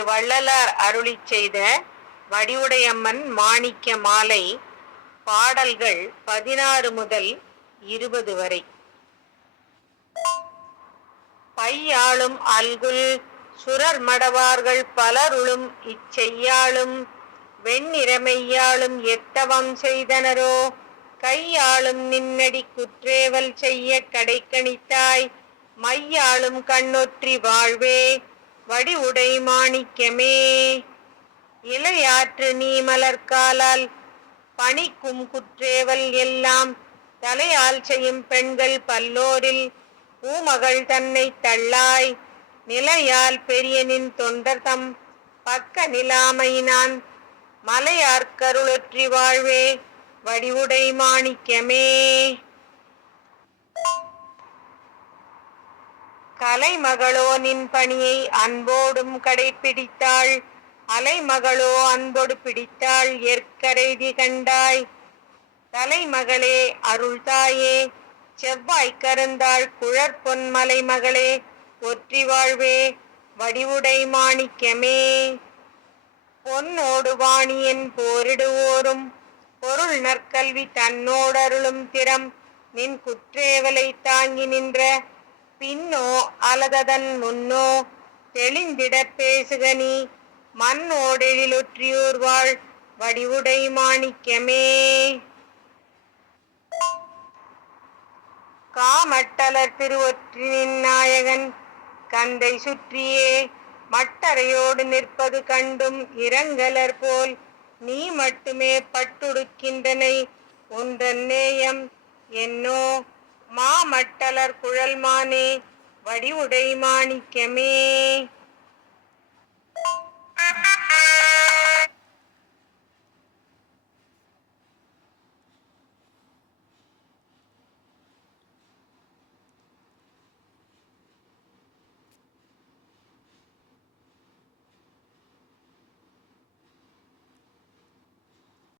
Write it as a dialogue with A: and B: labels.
A: வள்ளலார் அருளிச் செய்த வடிவுடையம்மன் மாணிக்க மாலை பாடல்கள் பதினாறு முதல் இருபது வரை. பையாளும் அல்குல் சுரர் மடவார்கள் பலருளும் இச்செய்யாளும் வெண்ணிறமையாளும் எத்தவம் செய்தனரோ? கையாளும் நின்னடி குற்றேவல் செய்ய கடைக்கணித்தாய் மையாளும் கண்ணொற்றி வாழ்வே? வடிவுடை மாணிக்கமே இலையாற்று நீ மலர்காலால் பணிக்கும் குற்றேவல் எல்லாம் தலையால் செய்யும் பெண்கள் பல்லோரில் பூமகள் தன்னை தள்ளாய் நிலையால் பெரியனின் தொண்டர் தம் பக்க நிலாமையினான் மலையார்கருளொற்றி வாழ்வே வடிவுடை மாணிக்கமே கலைமகளோ நின் பணியை அன்போடும் கடைப்பிடித்தாள். அலைமகளோ அன்போடு பிடித்தாள் ஏற்கரைதி கண்டாய் தலைமகளே அருள்தாயே செவ்வாய் கருந்தாள் குழற்பொன் மலைமகளே ஒற்றி வாழ்வே வடிவுடை மாணிக்கமே. பொன்னோடு வாணியன் போரிடுவோரும் பொருள் நற்கல்வி தன்னோடருளும் திறம். நின் குற்றேவலை தாங்கி நின்ற பின்னோ அலததன் முன்னோ தெளிந்திட பேசுகனி நீ. மண்ணோடெழிலொற்றியூர் வாழ் வடிவுடை மாணிக்கமே. காமட்டலர் திருவொற்றினின் நாயகன் கந்தை சுற்றியே. மட்டரையோடு நிற்பது கண்டும் இரங்கலர் போல் நீ மட்டுமே பட்டுடுக்கின்றனை. உன்றன் நேயம் என்னோ? மாமட்டலர் குழல்மானே வடிவுடை மாணிக்கமே